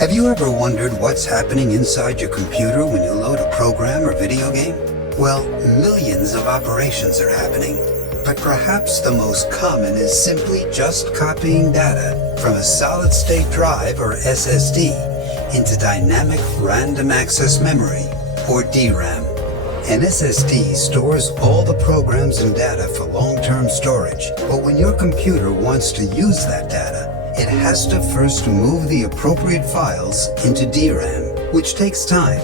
Have you ever wondered what's happening inside your computer when you load a program or video game? Well, millions of operations are happening, but perhaps the most common is simply just copying data from a solid-state drive or SSD into dynamic random access memory, or DRAM. An SSD stores all the programs and data for long-term storage, but when your computer wants to use that data, it has to first move the appropriate files into DRAM, which takes time,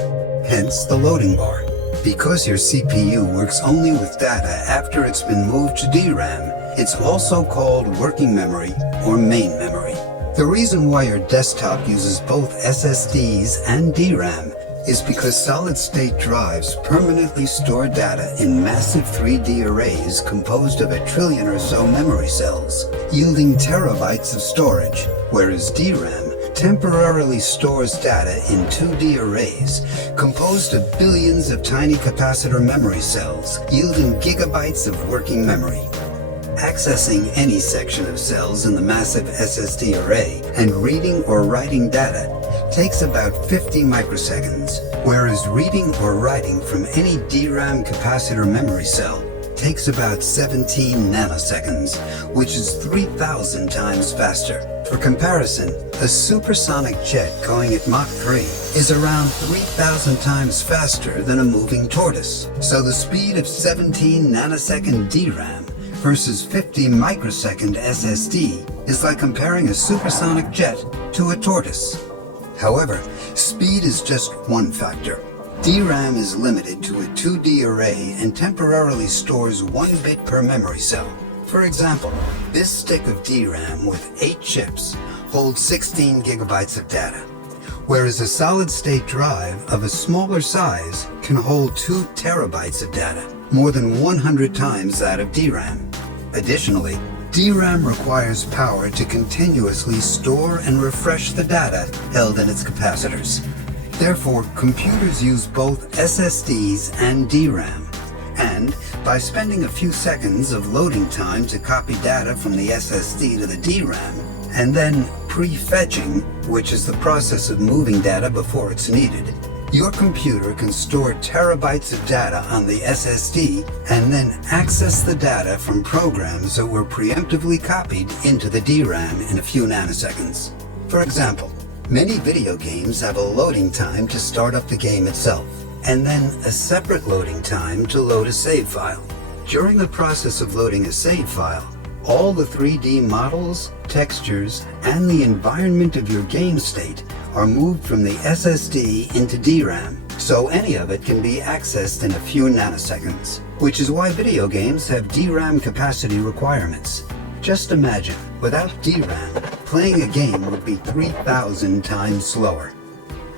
hence the loading bar. Because your CPU works only with data after it's been moved to DRAM, it's also called working memory or main memory. The reason why your desktop uses both SSDs and DRAM is because solid-state drives permanently store data in massive 3D arrays composed of 1 trillion or so memory cells, yielding terabytes of storage, whereas DRAM temporarily stores data in 2D arrays composed of billions of tiny capacitor memory cells, yielding gigabytes of working memory. Accessing any section of cells in the massive SSD array and reading or writing data takes about 50 microseconds, whereas reading or writing from any DRAM capacitor memory cell takes about 17 nanoseconds, which is 3,000 times faster. For comparison, a supersonic jet going at Mach 3 is around 3,000 times faster than a moving tortoise. So the speed of 17 nanosecond DRAM versus 50 microsecond SSD is like comparing a supersonic jet to a tortoise. However, speed is just one factor. DRAM is limited to a 2D array and temporarily stores 1 bit per memory cell. For example, this stick of DRAM with 8 chips holds 16 gigabytes of data, whereas a solid-state drive of a smaller size can hold 2 terabytes of data, more than 100 times that of DRAM. Additionally, DRAM requires power to continuously store and refresh the data held in its capacitors. Therefore, computers use both SSDs and DRAM. And by spending a few seconds of loading time to copy data from the SSD to the DRAM, and then prefetching, which is the process of moving data before it's needed, your computer can store terabytes of data on the SSD and then access the data from programs that were preemptively copied into the DRAM in a few nanoseconds. For example, many video games have a loading time to start up the game itself, and then a separate loading time to load a save file. During the process of loading a save file, all the 3D models, textures, and the environment of your game state are moved from the SSD into DRAM, so any of it can be accessed in a few nanoseconds, which is why video games have DRAM capacity requirements. Just imagine, without DRAM, playing a game would be 3,000 times slower.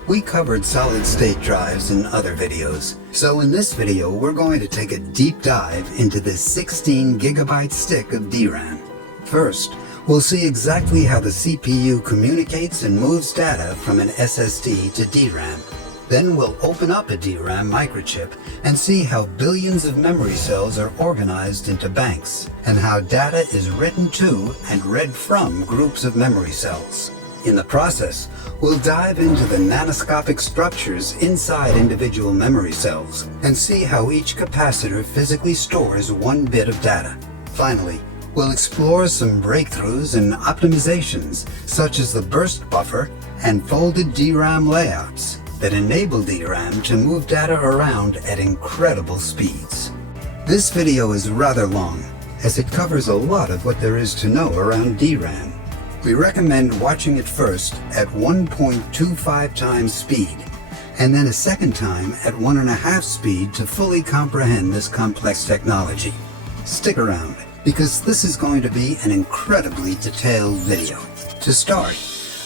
We covered solid-state drives in other videos, so in this video we're going to take a deep dive into this 16 gigabyte stick of DRAM. First, we'll see exactly how the CPU communicates and moves data from an SSD to DRAM. Then we'll open up a DRAM microchip and see how billions of memory cells are organized into banks, and how data is written to and read from groups of memory cells. In the process, we'll dive into the nanoscopic structures inside individual memory cells and see how each capacitor physically stores 1 bit of data. Finally, we'll explore some breakthroughs and optimizations, such as the burst buffer and folded DRAM layouts that enable DRAM to move data around at incredible speeds. This video is rather long, as it covers a lot of what there is to know around DRAM. We recommend watching it first at 1.25 times speed, and then a second time at 1.5 speed to fully comprehend this complex technology. Stick around, because this is going to be an incredibly detailed video. To start,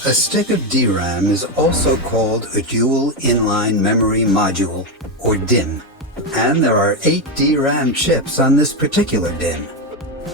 a stick of DRAM is also called a dual inline memory module, or DIMM, and there are 8 DRAM chips on this particular DIMM.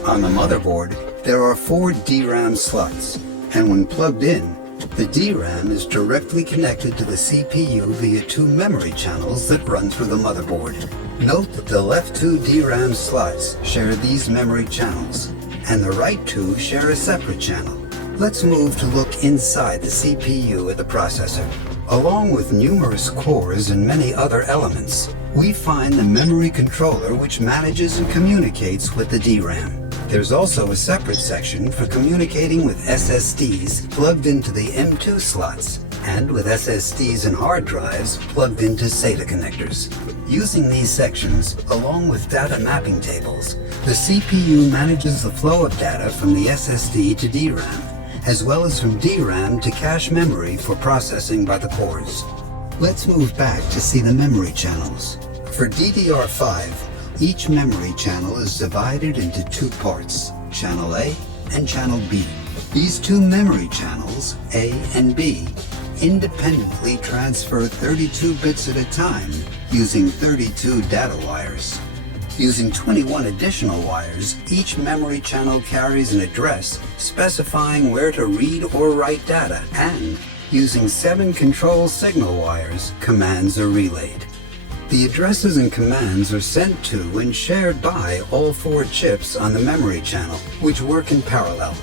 On the motherboard, there are 4 DRAM slots, and when plugged in, the DRAM is directly connected to the CPU via 2 memory channels that run through the motherboard. Note that the left 2 DRAM slots share these memory channels, and the right 2 share a separate channel. Let's move to look inside the CPU of the processor. Along with numerous cores and many other elements, we find the memory controller which manages and communicates with the DRAM. There's also a separate section for communicating with SSDs plugged into the M2 slots, and with SSDs and hard drives plugged into SATA connectors. Using these sections, along with data mapping tables, the CPU manages the flow of data from the SSD to DRAM, as well as from DRAM to cache memory for processing by the cores. Let's move back to see the memory channels. For DDR5, each memory channel is divided into two parts, Channel A and Channel B. These two memory channels, A and B, independently transfer 32 bits at a time using 32 data wires. Using 21 additional wires, each memory channel carries an address specifying where to read or write data, and using 7 control signal wires, commands are relayed. The addresses and commands are sent to and shared by all 4 chips on the memory channel, which work in parallel.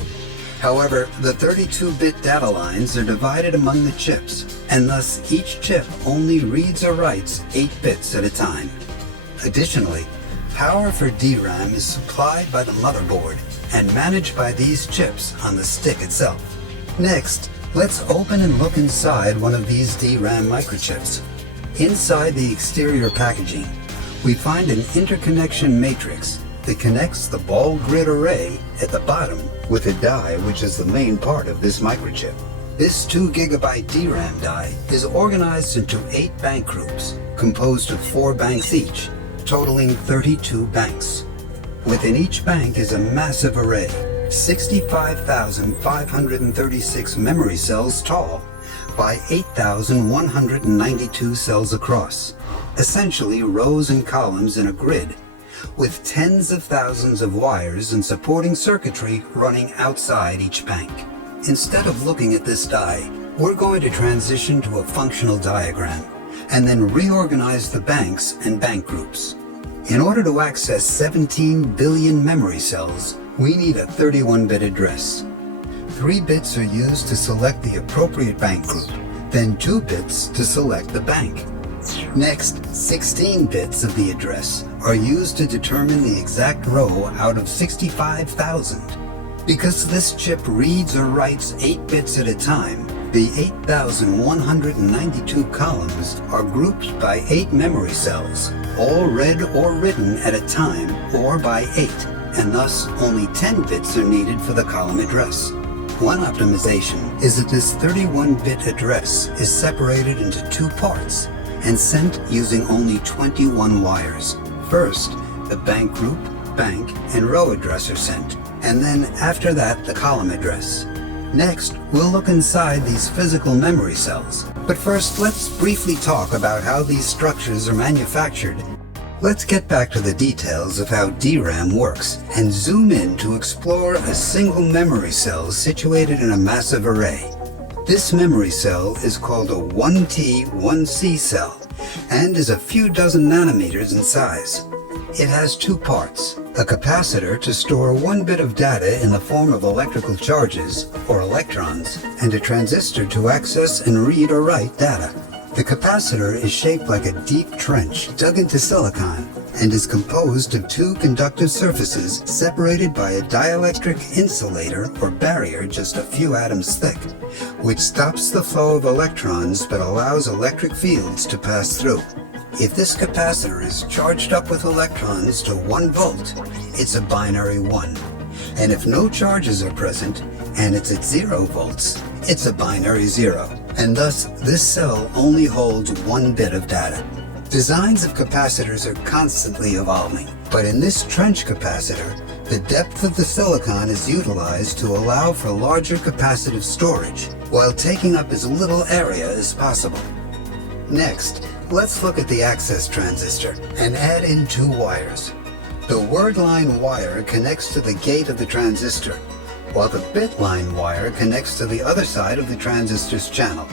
However, the 32-bit data lines are divided among the chips, and thus each chip only reads or writes 8 bits at a time. Additionally, power for DRAM is supplied by the motherboard and managed by these chips on the stick itself. Next, let's open and look inside one of these DRAM microchips. Inside the exterior packaging, we find an interconnection matrix that connects the ball grid array at the bottom with a die, which is the main part of this microchip. This 2 GB DRAM die is organized into 8 bank groups, composed of 4 banks each, totaling 32 banks. Within each bank is a massive array, 65,536 memory cells tall by 8,192 cells across, essentially rows and columns in a grid, with tens of thousands of wires and supporting circuitry running outside each bank. Instead of looking at this die, we're going to transition to a functional diagram, and then reorganize the banks and bank groups. In order to access 17 billion memory cells, we need a 31-bit address. 3 bits are used to select the appropriate bank group, then 2 bits to select the bank. Next, 16 bits of the address are used to determine the exact row out of 65,000. Because this chip reads or writes 8 bits at a time, the 8,192 columns are grouped by 8 memory cells, all read or written at a time or by 8, and thus only 10 bits are needed for the column address. One optimization is that this 31-bit address is separated into 2 parts and sent using only 21 wires. First, the bank group, bank, and row address are sent, and then after that the column address. Next, we'll look inside these physical memory cells. But first, let's briefly talk about how these structures are manufactured. Let's get back to the details of how DRAM works and zoom in to explore a single memory cell situated in a massive array. This memory cell is called a 1T 1C cell and is a few dozen nanometers in size. It has 2 parts, a capacitor to store 1 bit of data in the form of electrical charges, or electrons, and a transistor to access and read or write data. The capacitor is shaped like a deep trench dug into silicon and is composed of 2 conductive surfaces separated by a dielectric insulator or barrier just a few atoms thick, which stops the flow of electrons but allows electric fields to pass through. If this capacitor is charged up with electrons to 1 volt, it's a binary 1. And if no charges are present and it's at 0 volts, it's a binary 0. And thus, this cell only holds 1 bit of data. Designs of capacitors are constantly evolving, but in this trench capacitor, the depth of the silicon is utilized to allow for larger capacitive storage, while taking up as little area as possible. Next, let's look at the access transistor and add in 2 wires. The word line wire connects to the gate of the transistor, while the bit line wire connects to the other side of the transistor's channel.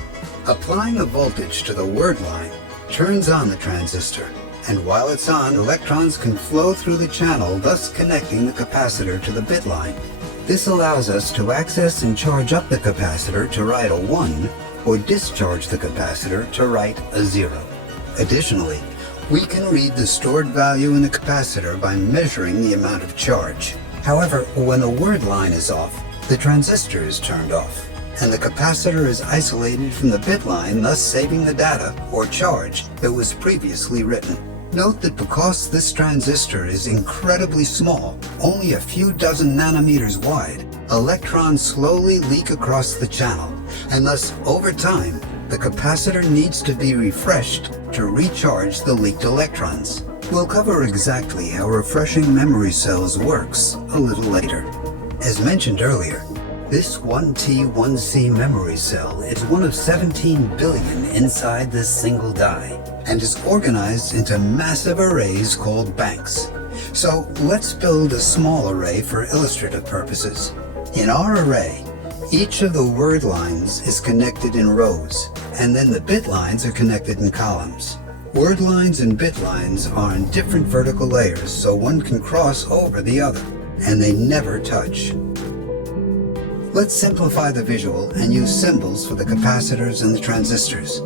Applying a voltage to the word line turns on the transistor, and while it's on, electrons can flow through the channel, thus connecting the capacitor to the bit line. This allows us to access and charge up the capacitor to write a 1 or discharge the capacitor to write a 0. Additionally, we can read the stored value in the capacitor by measuring the amount of charge. However, when the word line is off, the transistor is turned off, and the capacitor is isolated from the bit line, thus saving the data or charge that was previously written. Note that because this transistor is incredibly small, only a few dozen nanometers wide, electrons slowly leak across the channel, and thus, over time, the capacitor needs to be refreshed to recharge the leaked electrons. We'll cover exactly how refreshing memory cells works a little later. As mentioned earlier, this 1T1C memory cell is one of 17 billion inside this single die, and is organized into massive arrays called banks. So let's build a small array for illustrative purposes. In our array, each of the word lines is connected in rows, and then the bit lines are connected in columns. Word lines and bit lines are in different vertical layers, so one can cross over the other, and they never touch. Let's simplify the visual and use symbols for the capacitors and the transistors.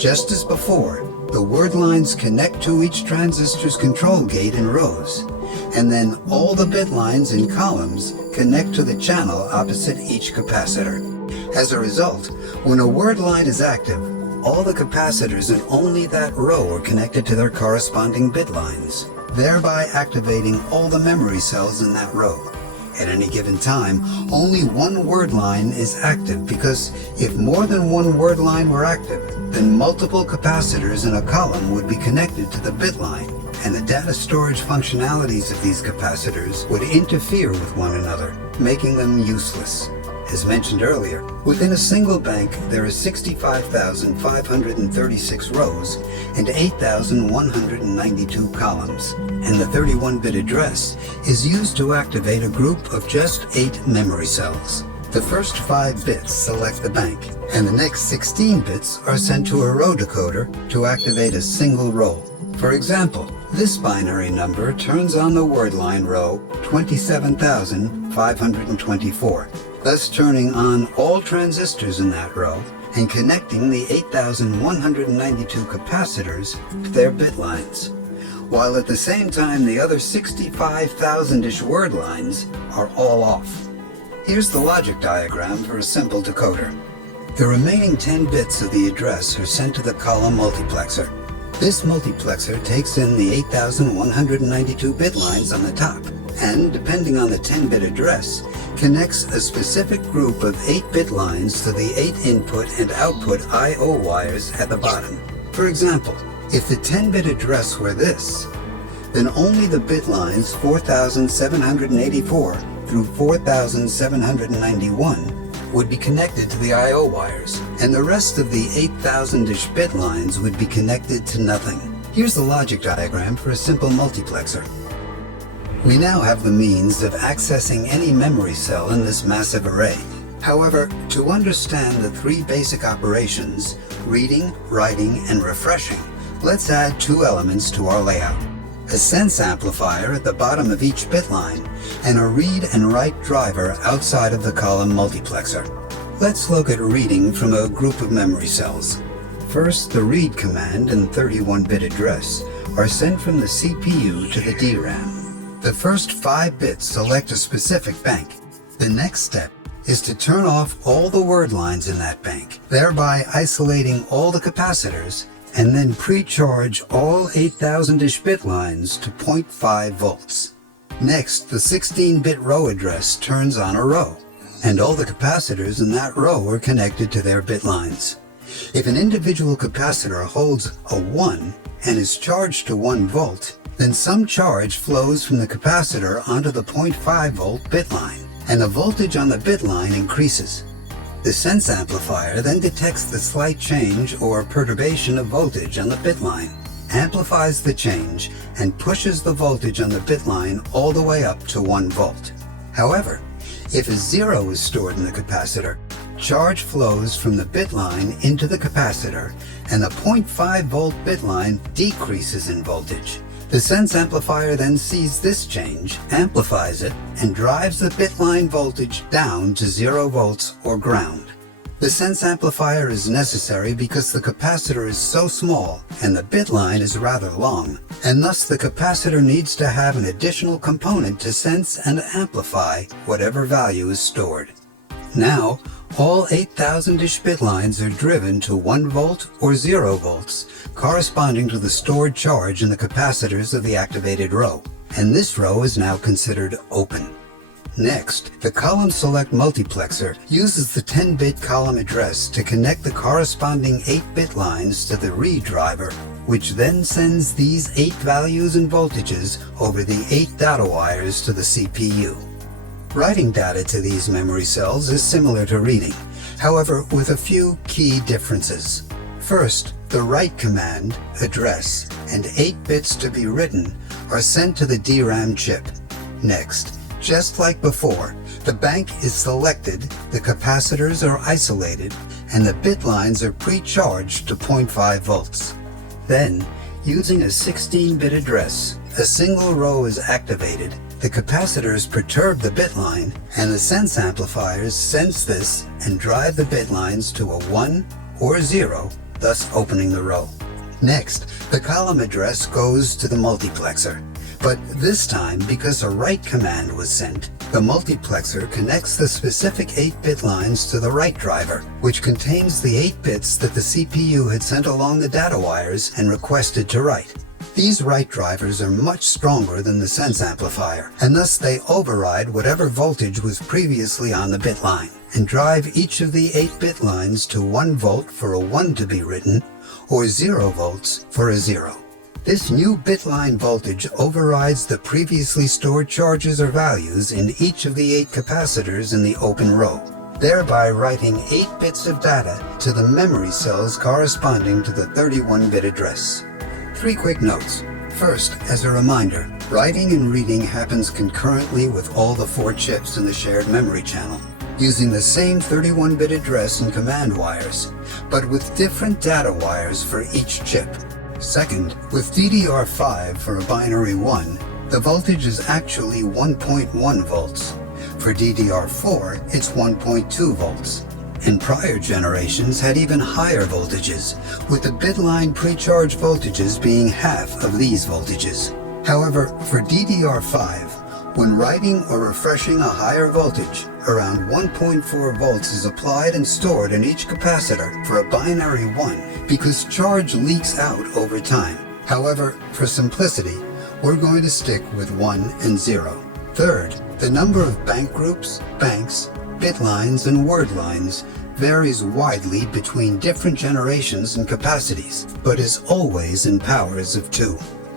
Just as before, the word lines connect to each transistor's control gate in rows, and then all the bit lines in columns connect to the channel opposite each capacitor. As a result, when a word line is active, all the capacitors in only that row are connected to their corresponding bit lines, thereby activating all the memory cells in that row. At any given time, only one word line is active because if more than one word line were active, then multiple capacitors in a column would be connected to the bit line, and the data storage functionalities of these capacitors would interfere with one another, making them useless. As mentioned earlier, within a single bank there are 65,536 rows and 8,192 columns, and the 31-bit address is used to activate a group of just 8 memory cells. The first 5 bits select the bank, and the next 16 bits are sent to a row decoder to activate a single row. For example, this binary number turns on the word line row 27,524. Thus turning on all transistors in that row and connecting the 8,192 capacitors to their bit lines, while at the same time the other 65,000-ish word lines are all off. Here's the logic diagram for a simple decoder. The remaining 10 bits of the address are sent to the column multiplexer. This multiplexer takes in the 8,192 bit lines on the top, and, depending on the 10-bit address, connects a specific group of 8-bit lines to the 8 input and output I/O wires at the bottom. For example, if the 10-bit address were this, then only the bit lines 4,784 through 4,791 would be connected to the I/O wires, and the rest of the 8,000-ish bit lines would be connected to nothing. Here's the logic diagram for a simple multiplexer. We now have the means of accessing any memory cell in this massive array. However, to understand the 3 basic operations, reading, writing, and refreshing, let's add 2 elements to our layout. A sense amplifier at the bottom of each bit line, and a read and write driver outside of the column multiplexer. Let's look at reading from a group of memory cells. First, the read command and 31-bit address are sent from the CPU to the DRAM. The first 5 bits select a specific bank. The next step is to turn off all the word lines in that bank, thereby isolating all the capacitors, and then pre-charge all 8,000-ish bit lines to 0.5 volts. Next, the 16-bit row address turns on a row, and all the capacitors in that row are connected to their bit lines. If an individual capacitor holds a 1 and is charged to 1 volt, then some charge flows from the capacitor onto the 0.5 volt bit line, and the voltage on the bit line increases. The sense amplifier then detects the slight change or perturbation of voltage on the bit line, amplifies the change, and pushes the voltage on the bit line all the way up to 1 volt. However, if a 0 is stored in the capacitor, charge flows from the bit line into the capacitor, and the 0.5 volt bit line decreases in voltage, The sense amplifier then sees this change, amplifies it, and drives the bit line voltage down to 0 volts or ground. The sense amplifier is necessary because the capacitor is so small and the bit line is rather long, and thus the capacitor needs to have an additional component to sense and amplify whatever value is stored. Now, all 8,000-ish bit lines are driven to 1 volt or 0 volts, corresponding to the stored charge in the capacitors of the activated row, and this row is now considered open. Next, the column select multiplexer uses the 10-bit column address to connect the corresponding 8-bit lines to the read driver, which then sends these 8 values and voltages over the 8 data wires to the CPU. Writing data to these memory cells is similar to reading, however with a few key differences. First, the write command, address, and 8 bits to be written are sent to the DRAM chip. Next, just like before, the bank is selected, the capacitors are isolated, and the bit lines are pre-charged to 0.5 volts. Then, using a 16-bit address, a single row is activated, the capacitors perturb the bit line, and the sense amplifiers sense this and drive the bit lines to a 1 or 0, thus opening the row. Next, the column address goes to the multiplexer. But this time, because a write command was sent, the multiplexer connects the specific 8-bit lines to the write driver, which contains the 8 bits that the CPU had sent along the data wires and requested to write. These write drivers are much stronger than the sense amplifier, and thus they override whatever voltage was previously on the bit line, and drive each of the 8-bit lines to 1 volt for a 1 to be written, or 0 volts for a 0. This new bit line voltage overrides the previously stored charges or values in each of the 8 capacitors in the open row, thereby writing 8 bits of data to the memory cells corresponding to the 31-bit address. 3 quick notes. First, as a reminder, writing and reading happens concurrently with all the 4 chips in the shared memory channel, using the same 31-bit address and command wires, but with different data wires for each chip. Second, with DDR5 for a binary 1, the voltage is actually 1.1 volts. For DDR4, it's 1.2 volts. And prior generations had even higher voltages, with the bit line pre-charge voltages being half of these voltages. However, for DDR5, when writing or refreshing a higher voltage, around 1.4 volts is applied and stored in each capacitor for a binary 1 because charge leaks out over time. However, for simplicity, we're going to stick with 1 and 0. Third, the number of bank groups, banks, bit lines, and word lines varies widely between different generations and capacities, but is always in powers of 2.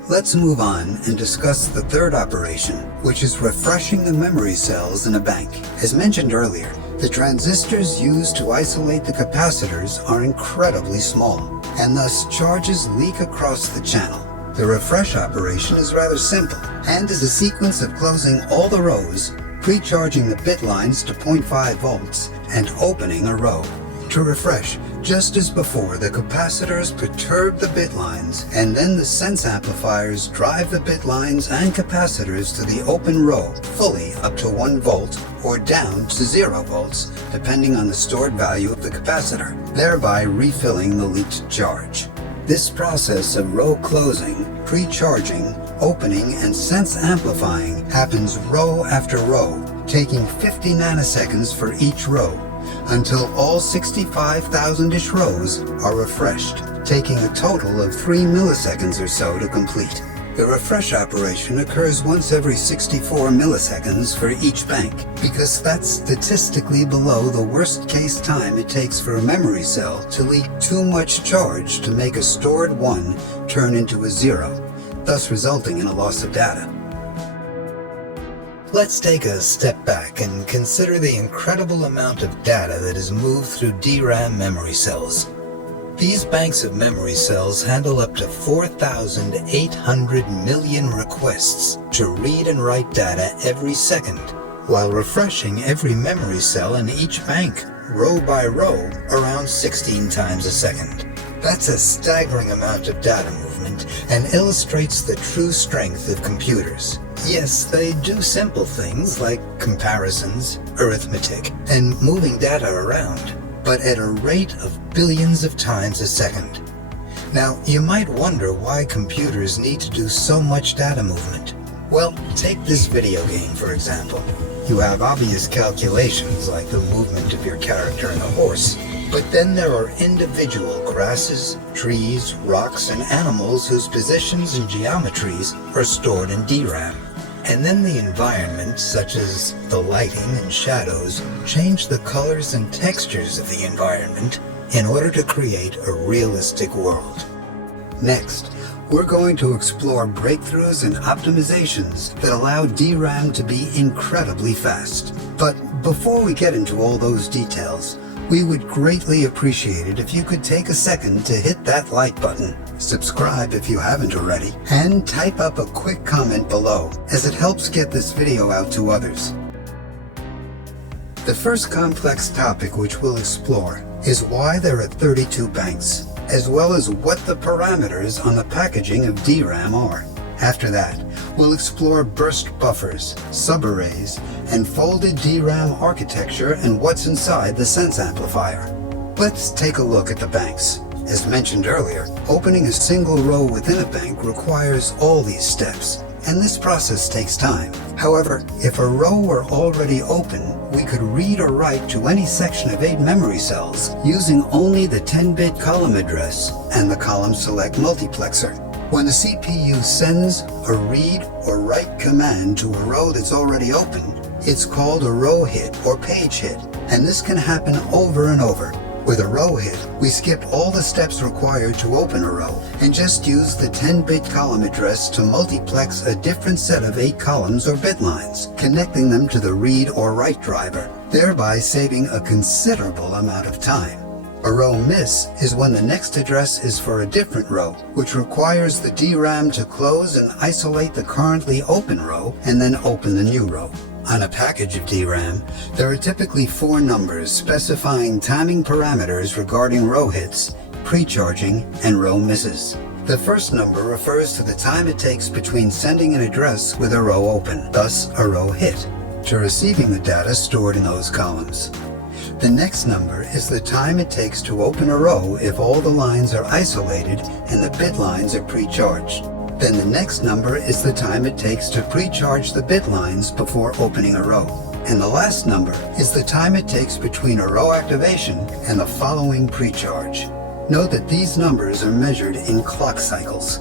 Let's move on and discuss the third operation, which is refreshing the memory cells in a bank. As mentioned earlier, the transistors used to isolate the capacitors are incredibly small, and thus charges leak across the channel. The refresh operation is rather simple, and is a sequence of closing all the rows, pre-charging the bit lines to 0.5 volts, and opening a row. To refresh, just as before, the capacitors perturb the bit lines, and then the sense amplifiers drive the bit lines and capacitors to the open row fully up to 1 volt or down to 0 volts, depending on the stored value of the capacitor, thereby refilling the leaked charge. This process of row closing, pre-charging, opening, and sense amplifying happens row after row, taking 50 nanoseconds for each row, until all 65,000-ish rows are refreshed, taking a total of 3 milliseconds or so to complete. The refresh operation occurs once every 64 milliseconds for each bank, because that's statistically below the worst-case time it takes for a memory cell to leak too much charge to make a stored 1 turn into a 0, thus resulting in a loss of data. Let's take a step back and consider the incredible amount of data that is moved through DRAM memory cells. These banks of memory cells handle up to 4,800 million requests to read and write data every second, while refreshing every memory cell in each bank, row by row, around 16 times a second. That's a staggering amount of data movement and illustrates the true strength of computers. Yes, they do simple things like comparisons, arithmetic, and moving data around, but at a rate of billions of times a second. Now, you might wonder why computers need to do so much data movement. Well, take this video game, for example. You have obvious calculations like the movement of your character and a horse, but then there are individual grasses, trees, rocks, and animals whose positions and geometries are stored in DRAM. And then the environment, such as the lighting and shadows, change the colors and textures of the environment in order to create a realistic world. Next, we're going to explore breakthroughs and optimizations that allow DRAM to be incredibly fast. But before we get into all those details, we would greatly appreciate it if you could take a second to hit that like button, subscribe if you haven't already, and type up a quick comment below, as it helps get this video out to others. The first complex topic which we'll explore is why there are 32 banks, as well as what the parameters on the packaging of DRAM are. After that, we'll explore burst buffers, subarrays, and folded DRAM architecture and what's inside the sense amplifier. Let's take a look at the banks. As mentioned earlier, opening a single row within a bank requires all these steps, and this process takes time. However, if a row were already open, we could read or write to any section of 8 memory cells using only the 10-bit column address and the column select multiplexer. When the CPU sends a read or write command to a row that's already open, it's called a row hit or page hit, and this can happen over and over. With a row hit, we skip all the steps required to open a row and just use the 10-bit column address to multiplex a different set of 8 columns or bit lines, connecting them to the read or write driver, thereby saving a considerable amount of time. A row miss is when the next address is for a different row, which requires the DRAM to close and isolate the currently open row and then open the new row. On a package of DRAM, there are typically 4 numbers specifying timing parameters regarding row hits, pre-charging, and row misses. The first number refers to the time it takes between sending an address with a row open, thus a row hit, to receiving the data stored in those columns. The next number is the time it takes to open a row if all the lines are isolated and the bit lines are pre-charged. Then the next number is the time it takes to pre-charge the bit lines before opening a row. And the last number is the time it takes between a row activation and the following pre-charge. Note that these numbers are measured in clock cycles.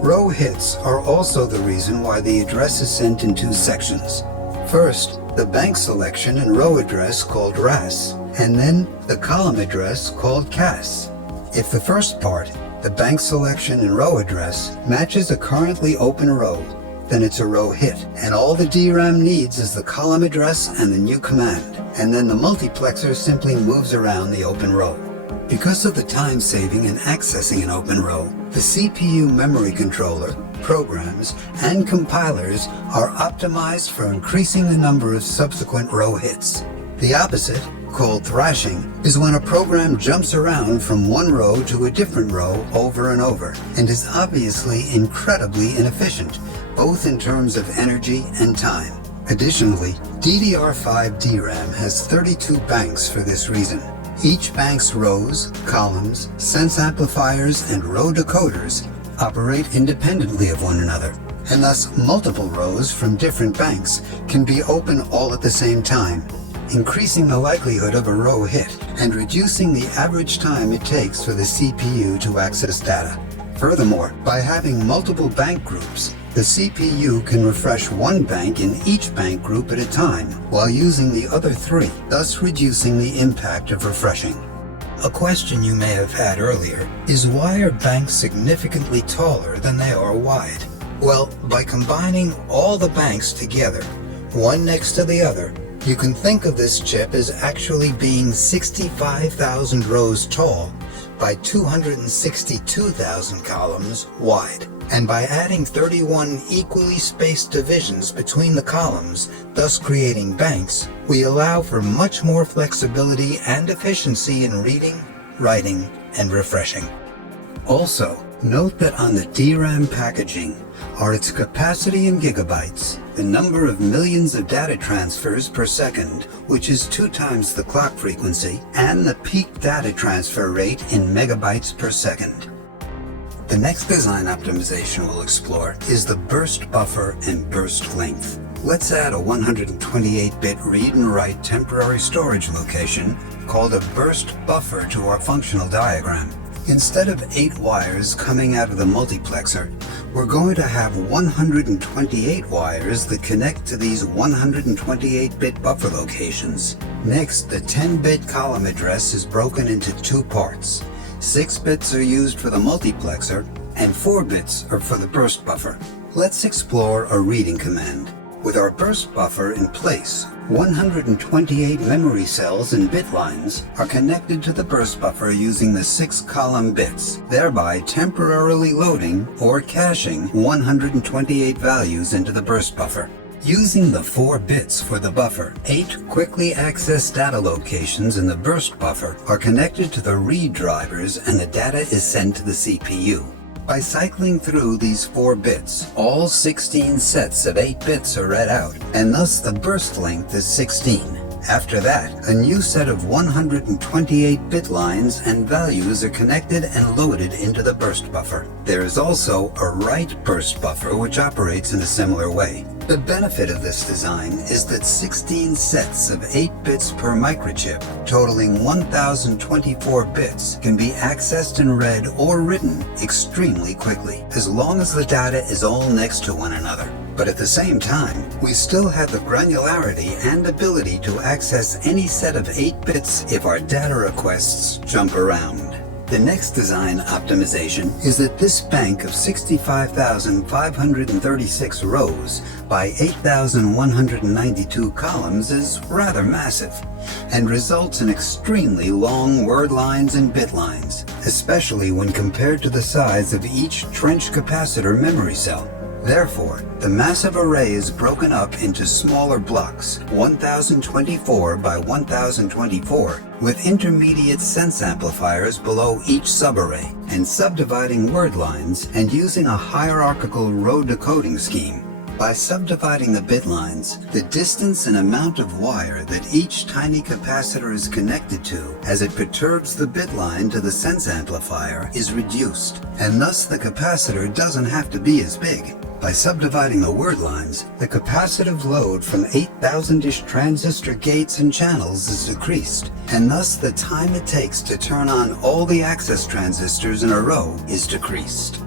Row hits are also the reason why the address is sent in 2 sections. First, the bank selection and row address called RAS, and then the column address called CAS. If the first part, the bank selection and row address, matches a currently open row, then it's a row hit, and all the DRAM needs is the column address and the new command, and then the multiplexer simply moves around the open row. Because of the time saving in accessing an open row, the CPU memory controller, programs, and compilers are optimized for increasing the number of subsequent row hits. The opposite, called thrashing, is when a program jumps around from one row to a different row over and over, and is obviously incredibly inefficient, both in terms of energy and time. Additionally, DDR5 DRAM has 32 banks for this reason. Each bank's rows, columns, sense amplifiers, and row decoders operate independently of one another, and thus multiple rows from different banks can be open all at the same time, increasing the likelihood of a row hit and reducing the average time it takes for the CPU to access data. Furthermore, by having multiple bank groups, the CPU can refresh one bank in each bank group at a time while using the other 3, thus reducing the impact of refreshing. A question you may have had earlier is, why are banks significantly taller than they are wide? Well, by combining all the banks together, one next to the other, you can think of this chip as actually being 65,000 rows tall by 262,000 columns wide. And by adding 31 equally spaced divisions between the columns, thus creating banks, we allow for much more flexibility and efficiency in reading, writing, and refreshing. Also, note that on the DRAM packaging are its capacity in gigabytes, the number of millions of data transfers per second, which is 2 times the clock frequency, and the peak data transfer rate in megabytes per second. The next design optimization we'll explore is the burst buffer and burst length. Let's add a 128-bit read and write temporary storage location called a burst buffer to our functional diagram. Instead of 8 wires coming out of the multiplexer, we're going to have 128 wires that connect to these 128-bit buffer locations. Next, the 10-bit column address is broken into 2 parts. 6 bits are used for the multiplexer, and 4 bits are for the burst buffer. Let's explore a reading command. With our burst buffer in place, 128 memory cells and bit lines are connected to the burst buffer using the 6 column bits, thereby temporarily loading or caching 128 values into the burst buffer. Using the 4 bits for the buffer, 8 quickly accessed data locations in the burst buffer are connected to the read drivers and the data is sent to the CPU. By cycling through these 4 bits, all 16 sets of 8 bits are read out, and thus the burst length is 16. After that, a new set of 128 bit lines and values are connected and loaded into the burst buffer. There is also a write burst buffer which operates in a similar way. The benefit of this design is that 16 sets of 8 bits per microchip, totaling 1024 bits, can be accessed and read or written extremely quickly, as long as the data is all next to one another. But at the same time, we still have the granularity and ability to access any set of 8 bits if our data requests jump around. The next design optimization is that this bank of 65,536 rows by 8,192 columns is rather massive and results in extremely long word lines and bit lines, especially when compared to the size of each trench capacitor memory cell. Therefore, the massive array is broken up into smaller blocks, 1024 by 1024, with intermediate sense amplifiers below each subarray, and subdividing word lines and using a hierarchical row decoding scheme. By subdividing the bit lines, the distance and amount of wire that each tiny capacitor is connected to as it perturbs the bit line to the sense amplifier is reduced, and thus the capacitor doesn't have to be as big. By subdividing the word lines, the capacitive load from 8,000-ish transistor gates and channels is decreased, and thus the time it takes to turn on all the access transistors in a row is decreased.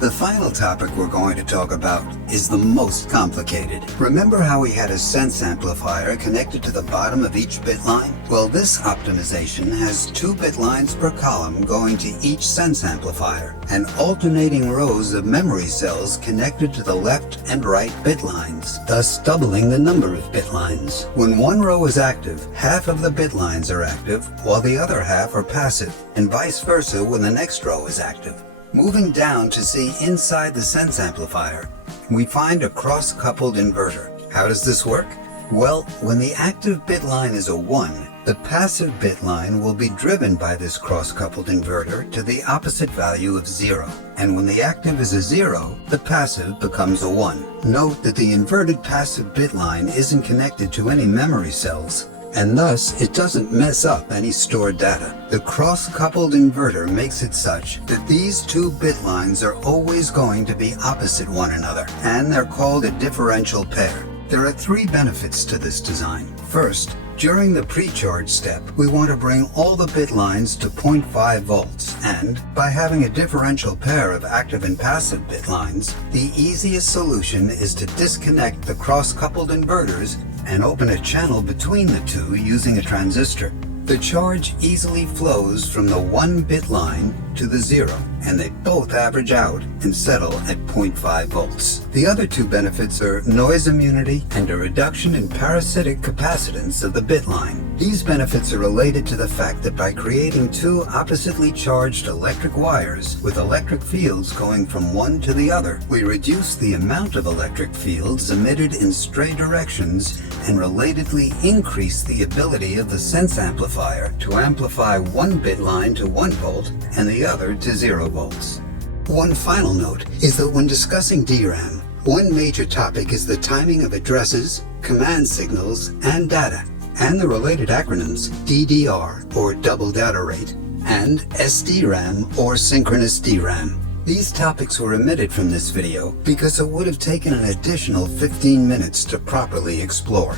The final topic we're going to talk about is the most complicated. Remember how we had a sense amplifier connected to the bottom of each bit line? Well, this optimization has 2 bit lines per column going to each sense amplifier, and alternating rows of memory cells connected to the left and right bit lines, thus doubling the number of bit lines. When one row is active, half of the bit lines are active, while the other half are passive, and vice versa when the next row is active. Moving down to see inside the sense amplifier, we find a cross-coupled inverter. How does this work? Well, when the active bit line is a 1, the passive bit line will be driven by this cross-coupled inverter to the opposite value of 0. And when the active is a 0, the passive becomes a 1. Note that the inverted passive bit line isn't connected to any memory cells, and thus it doesn't mess up any stored data. The cross-coupled inverter makes it such that these 2 bit lines are always going to be opposite one another, and they're called a differential pair. There are 3 benefits to this design. First, during the pre-charge step, we want to bring all the bit lines to 0.5 volts, and by having a differential pair of active and passive bit lines, the easiest solution is to disconnect the cross-coupled inverters and open a channel between the 2 using a transistor. The charge easily flows from the 1 bit line to the 0, and they both average out and settle at 0.5 volts. The other 2 benefits are noise immunity and a reduction in parasitic capacitance of the bit line. These benefits are related to the fact that by creating 2 oppositely charged electric wires with electric fields going from one to the other, we reduce the amount of electric fields emitted in stray directions and relatedly increase the ability of the sense amplifier to amplify 1 bit line to 1 volt and the other to 0 kilovolts. One final note is that when discussing DRAM, one major topic is the timing of addresses, command signals, and data, and the related acronyms DDR, or double data rate, and SDRAM, or synchronous DRAM. These topics were omitted from this video because it would have taken an additional 15 minutes to properly explore.